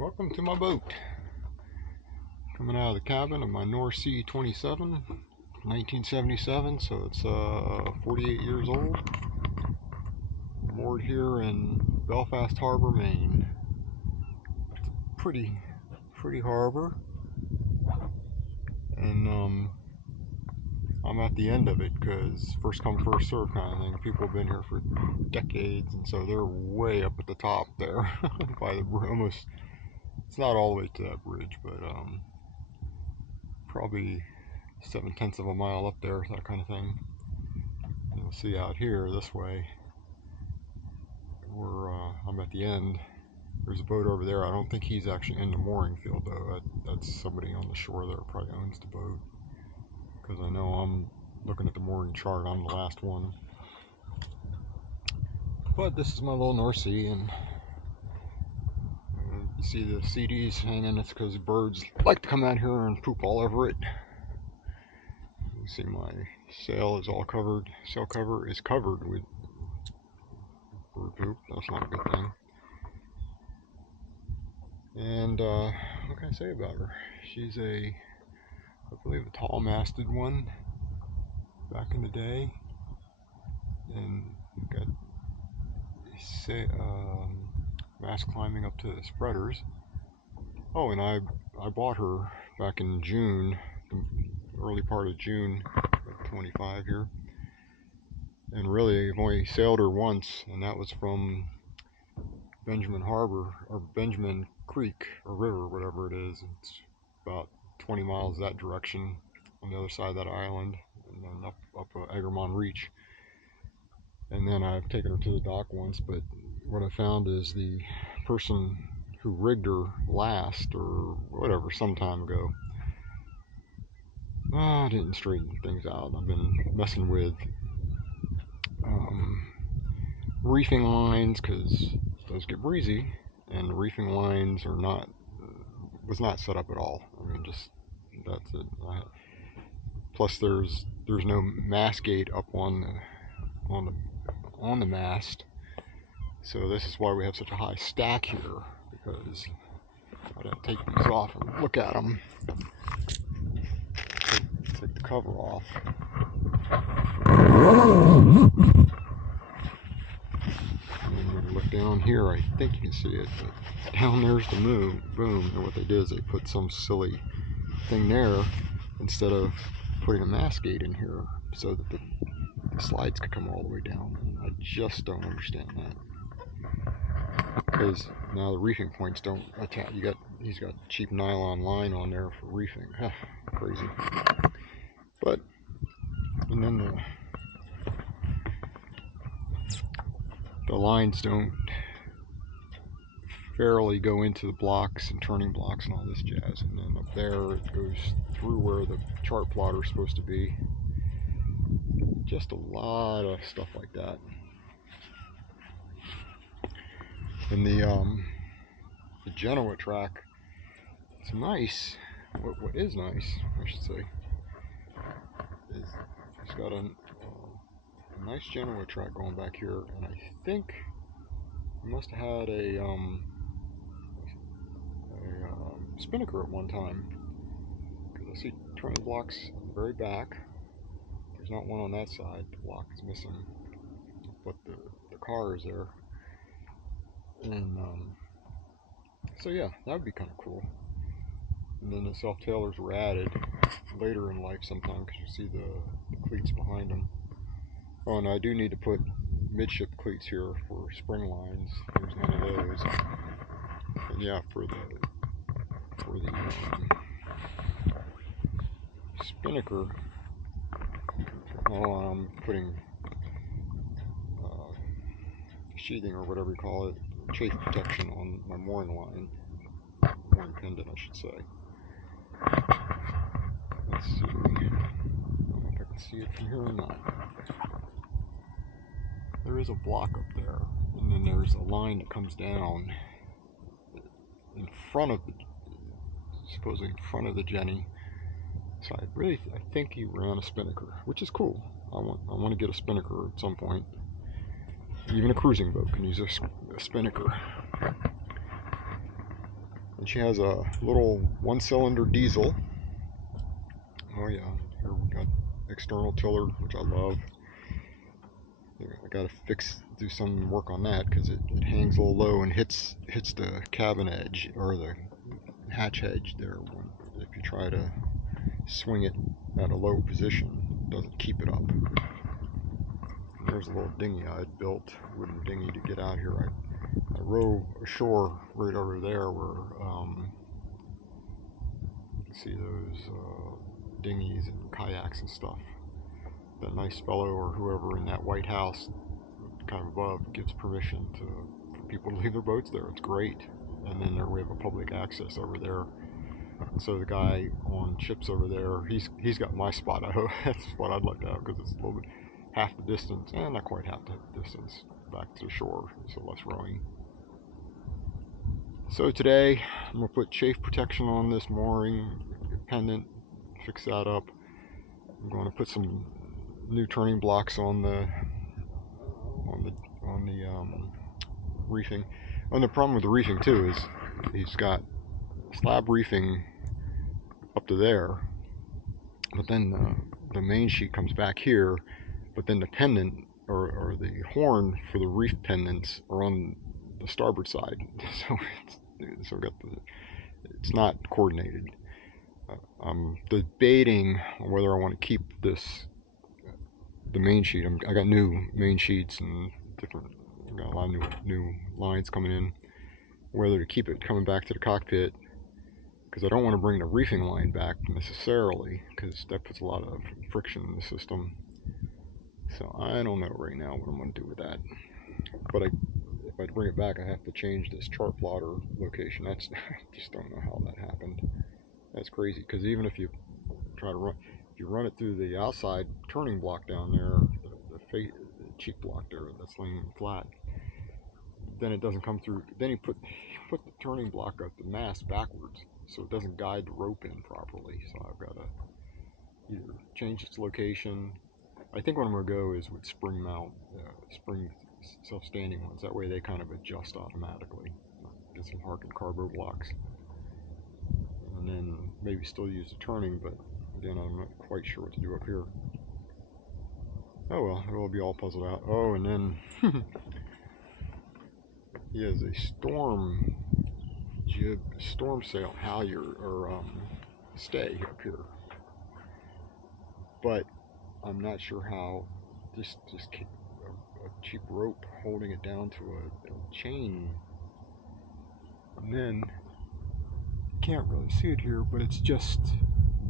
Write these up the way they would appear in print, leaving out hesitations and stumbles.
Welcome to my boat. Coming out of the cabin of my North Sea 27, 1977, so it's 48 years old. Moored here in Belfast Harbor, Maine. It's a pretty harbor, and I'm at the end of it because first come first serve kind of thing. People have been here for decades, and so they're way up at the top there by the almost. It's not all the way to that bridge, but probably 7/10 of a mile up there, that kind of thing. And you'll see out here this way, where I'm at the end. There's a boat over there. I don't think he's actually in the mooring field though. That's somebody on the shore there probably owns the boat, because I know I'm looking at the mooring chart. I'm the last one. But this is my little North Sea, and you see the CDs hanging. It's because birds like to come out here and poop all over it. You see my sail is all covered. Sail cover is covered with bird poop. That's not a good thing. And what can I say about her? She's I believe a tall-masted one back in the day, and got mast climbing up to the spreaders. Oh, and I bought her back in June, the early part of June, 25 here. And really, I've only sailed her once, and that was from Benjamin Harbor, or Benjamin Creek, or river, whatever it is. It's about 20 miles that direction on the other side of that island, and then up Egremont Reach. And then I've taken her to the dock once, but what I found is the person who rigged her last, or whatever, some time ago, I didn't straighten things out. I've been messing with reefing lines, because those get breezy, and the reefing lines was not set up at all. I mean, just that's it. Plus, there's no mast gate up on the mast, so this is why we have such a high stack here, because I'd have to take these off and look at them. Take the cover off. And then when you look down here, I think you can see it, but down there's the boom, and what they did is they put some silly thing there instead of putting a mast gate in here so that the slides could come all the way down. And I just don't understand that, because now the reefing points don't attach. He's got cheap nylon line on there for reefing. Crazy. But and then the lines don't fairly go into the blocks and turning blocks and all this jazz, and then up there it goes through where the chart plotter is supposed to be. Just a lot of stuff like that. And the Genoa track, it's nice. What is nice, I should say, is it's got a nice Genoa track going back here, and I think we must have had a spinnaker at one time, because I see turning blocks at the very back. There's not one on that side. The block is missing, but the car is there. And so yeah, that would be kind of cool. And then the self-tailers were added later in life sometime, because you see the cleats behind them. Oh, and I do need to put midship cleats here for spring lines. There's none of those. And yeah, for the spinnaker, I'm putting sheathing, or whatever you call it, chafe protection on my mooring line, mooring pendant, I should say. Let's see. I don't know if I can see it from here or not. There is a block up there, and then there's a line that comes down in front of supposedly in front of the Jenny. So I think he ran a spinnaker, which is cool. I want to get a spinnaker at some point. Even a cruising boat can use a spinnaker. And she has a little one-cylinder diesel. Oh yeah, here we got external tiller, which I love. I gotta do some work on that because it hangs a little low and hits the cabin edge or the hatch edge there. If you try to swing it at a low position, it doesn't keep it up. And there's a little dinghy I had built, wooden dinghy to get out here. I row ashore right over there where you can see those dinghies and kayaks and stuff. That nice fellow or whoever in that White House kind of above gives permission for people to leave their boats there. It's great. And then we have a public access over there. So the guy on ships over there, he's got my spot. I hope that's what I'd like to have because it's a little bit half the distance, and not quite half the distance back to the shore, so less rowing. So today I'm gonna put chafe protection on this mooring pendant, fix that up. I'm going to put some new turning blocks on the reefing. And the problem with the reefing too is he's got slab reefing up to there, but then the main sheet comes back here, but then the pendant or the horn for the reef pendants are on the starboard side. So it's not coordinated. I'm debating whether I want to keep the main sheet. I got new main sheets and I got a lot of new lines coming in. Whether to keep it coming back to the cockpit, because I don't want to bring the reefing line back necessarily, because that puts a lot of friction in the system. So I don't know right now what I'm going to do with that. But if I bring it back, I have to change this chart plotter location. I just don't know how that happened. That's crazy, because even if you try to run it through the outside turning block down there, the cheek block there that's laying flat, then it doesn't come through. Then you put the turning block up the mast backwards, so it doesn't guide the rope in properly. So I've got to either change its location. I think what I'm going to go is with spring mount, spring self-standing ones. That way they kind of adjust automatically. Get some Harkin carbo blocks, and then maybe still use the turning, but again, I'm not quite sure what to do up here. Oh well, it'll be all puzzled out. Oh, and then he has a storm sail halyard or stay up here, but I'm not sure how. Just a cheap rope holding it down to a chain, and then you can't really see it here, but it's just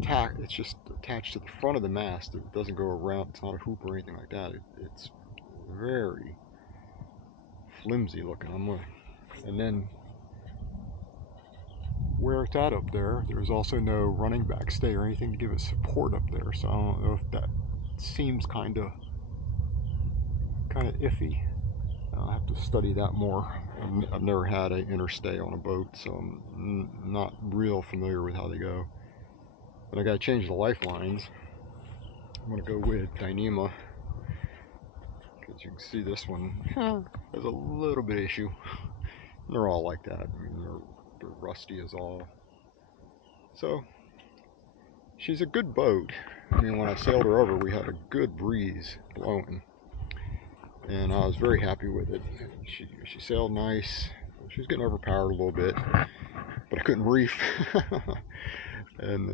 attached to the front of the mast. It doesn't go around. It's not a hoop or anything like that. It's very flimsy looking. And then where it's at up there, there's also no running back stay or anything to give it support up there. So I don't know if that seems kind of iffy. I'll have to study that more. I've never had an inner stay on a boat, so I'm not real familiar with how they go. But I got to change the lifelines. I'm going to go with Dyneema, because you can see this one has a little bit of issue. They're all like that. I mean, they're rusty as all. So she's a good boat. I mean, when I sailed her over, we had a good breeze blowing, and I was very happy with it. She sailed nice. She was getting overpowered a little bit, but I couldn't reef. And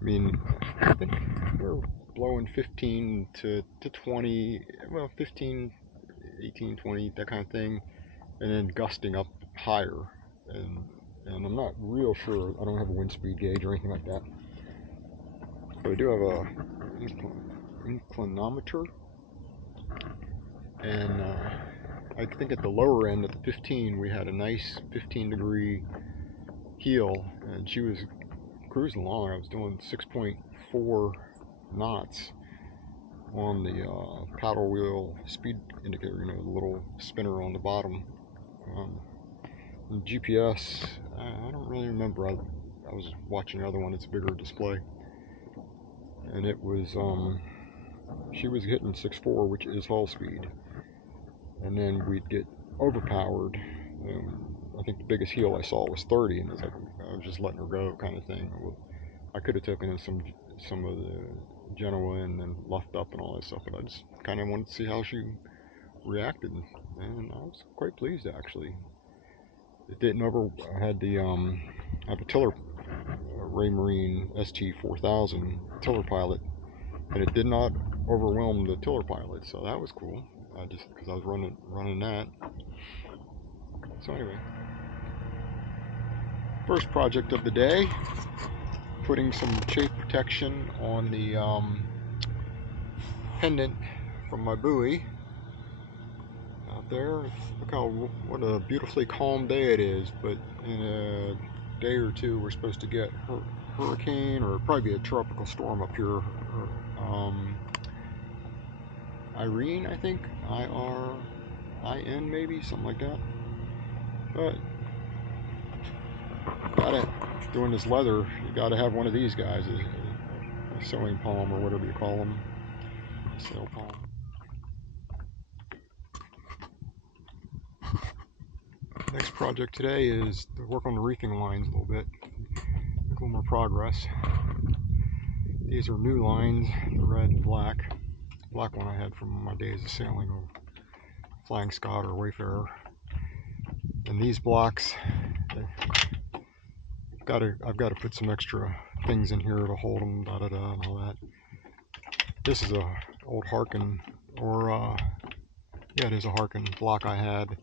I mean, I think we're blowing 15 to 20, well, 15, 18, 20, that kind of thing, and then gusting up higher. And I'm not real sure. I don't have a wind speed gauge or anything like that, but I do have a inclinometer, and I think at the lower end, at the 15, we had a nice 15-degree heel, and she was cruising along. I was doing 6.4 knots on the paddle wheel speed indicator, the little spinner on the bottom. GPS, I don't really remember. I was watching another one. It's a bigger display, and it was she was hitting 6.4, which is hull speed, and then we'd get overpowered. I think the biggest heel I saw was 30, and it's like I was just letting her go, kind of thing. I could have taken in some of the Genoa and then luffed up and all that stuff, but I just kind of wanted to see how she reacted, and I was quite pleased actually. It didn't I had the tiller, Raymarine ST4000 tiller pilot, and it did not overwhelm the tiller pilot, so that was cool. Just because I was running that. So anyway, first project of the day, putting some chafe protection on the pendant from my buoy out there. Look what a beautifully calm day it is, but in a day or two we're supposed to get hurricane, or probably a tropical storm up here. Irene, I think, IRIN maybe, something like that. But doing this leather, you gotta have one of these guys, a sewing palm or whatever you call them, a sail palm. Next project today is to work on the reefing lines a little bit, make a little more progress. These are new lines, the red and black. The black one I had from my days of sailing on Flying Scot or Wayfarer. And these blocks, I've got to put some extra things in here to hold them, and all that. This is a old Harkin, or yeah, it is a Harkin block I had,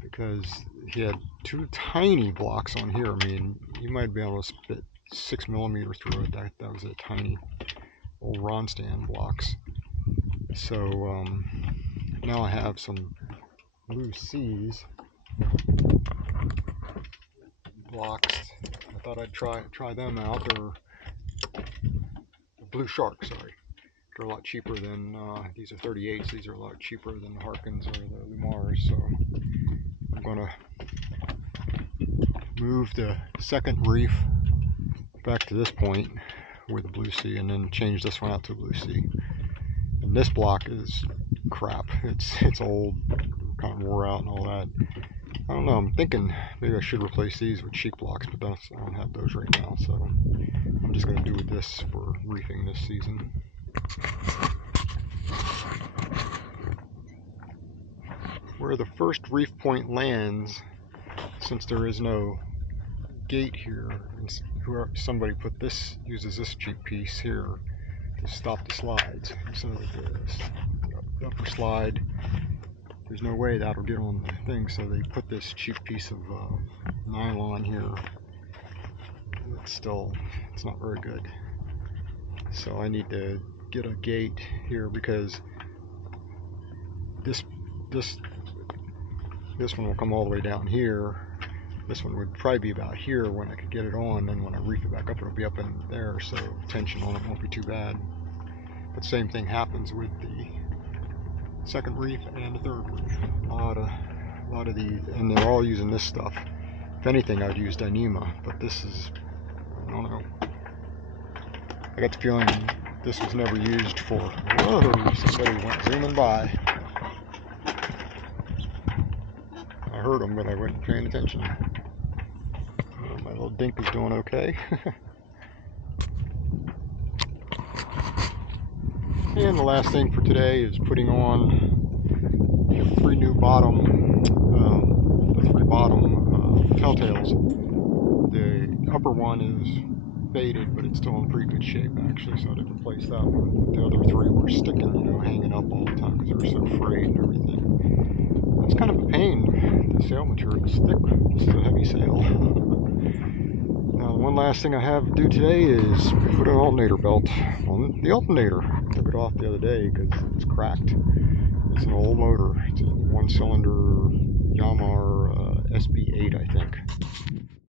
because he had two tiny blocks on here. I mean, you might be able to spit 6mm through it. That was a tiny old Ronstand blocks. So now I have some blue seas blocks. I thought I'd try them out. They're blue shark, sorry. They're a lot cheaper than these are 38s. These are a lot cheaper than the Harkins or the Lumars. So I'm gonna move the second reef back to this point with the blue sea, and then change this one out to blue sea. And this block is crap. It's old, kind of wore out and all that. I don't know, I'm thinking maybe I should replace these with cheek blocks, but I don't have those right now, so I'm just going to do with this for reefing this season. Where the first reef point lands, since there is no gate here, and somebody uses this cheap piece here to stop the slides. So the upper slide, there's no way that'll get on the thing, so they put this cheap piece of nylon here. It's not very good. So I need to get a gate here, because this one will come all the way down here. This one would probably be about here when I could get it on, and when I reef it back up, it'll be up in there, so tension on it won't be too bad. But same thing happens with the second reef and the third reef. A lot of these, and they're all using this stuff. If anything, I'd use Dyneema, but this is, I don't know. I got the feeling this was never used for. Whoa! Somebody went zooming by. I heard them, but I wasn't paying attention. My little dink is doing okay. And the last thing for today is putting on the three bottom telltales. The upper one is faded, but it's still in pretty good shape actually, so I didn't replace that one. The other three were sticking, hanging up all the time because they were so frayed and everything. It's kind of a pain, the sail material to stick. This is a heavy sail. Now, one last thing I have to do today is put an alternator belt on the alternator. I took it off the other day because it's cracked. It's an old motor. It's a one-cylinder Yamaha SB8, I think.